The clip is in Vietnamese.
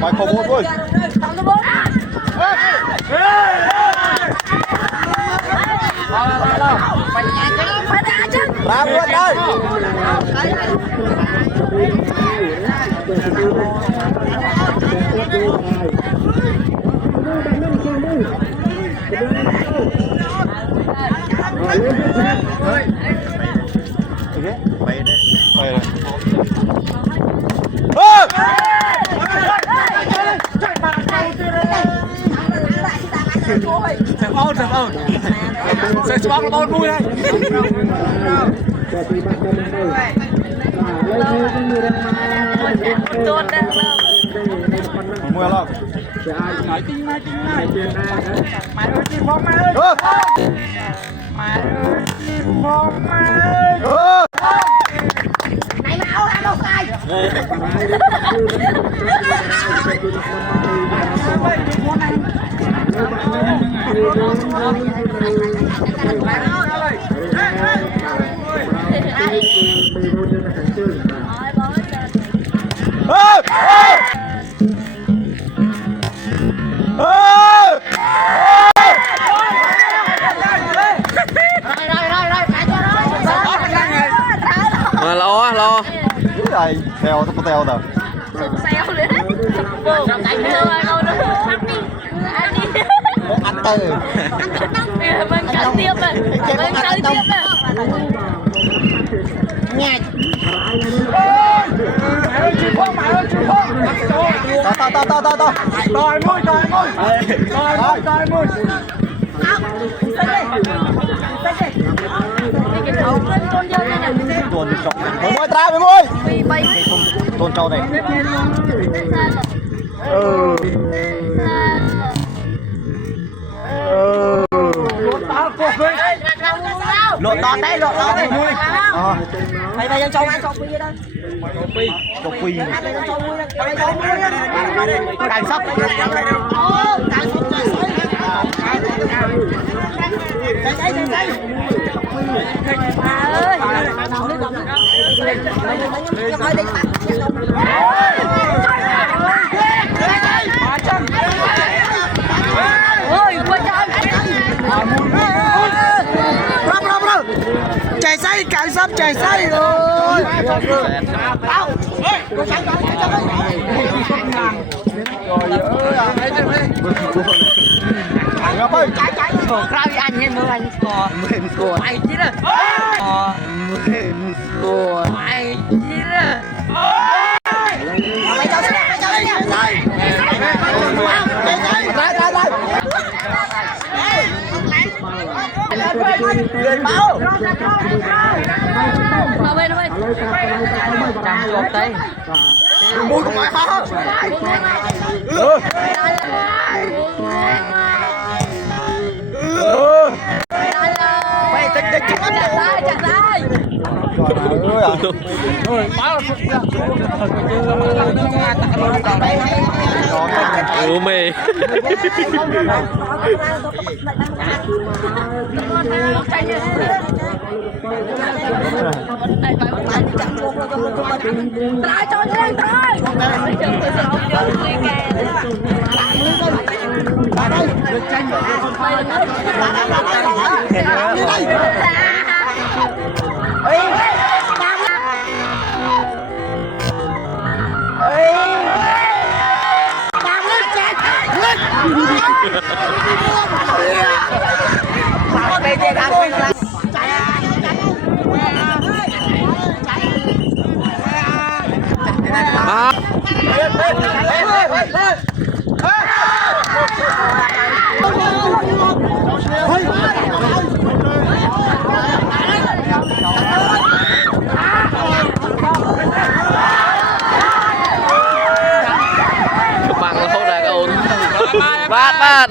Mày không muốn thôi. Ra luôn đây. Bay đây. Bay đây. Xem ôn. Sẽ bóng là bóng vui đây. Mua lo. Nói tin này. Mày ơi chim bóng mày ơi. Mày ơi chim bóng mày ơi. Này mà áo đâu sai. Mà lo Cái này theo tao theo tao Xeo nữa. Trong tay đưa rồi đâu nữa. ăn từ Mình cắn tiếp rồi. Mình cắn tiếp rồi. Nha. mày ơi chim phong to đòi môi tuần trọc môi tra với môi tuần trâu này lộn to đấy Mày cho châu ăn châu quy đây. chọc quy Cảnh sóc. Chạy say cảnh sắp chạy say rồi. Ra anh em mưa anh score. Mày chứ đó. Mày chứ đó. Mày cho báo. Nó bên. Chẳng chụp tay. môi không phải hả mày thích chụp anh Chặt sai. Ủa mày Trai cho lên trai. bạn là không đàn ổn bát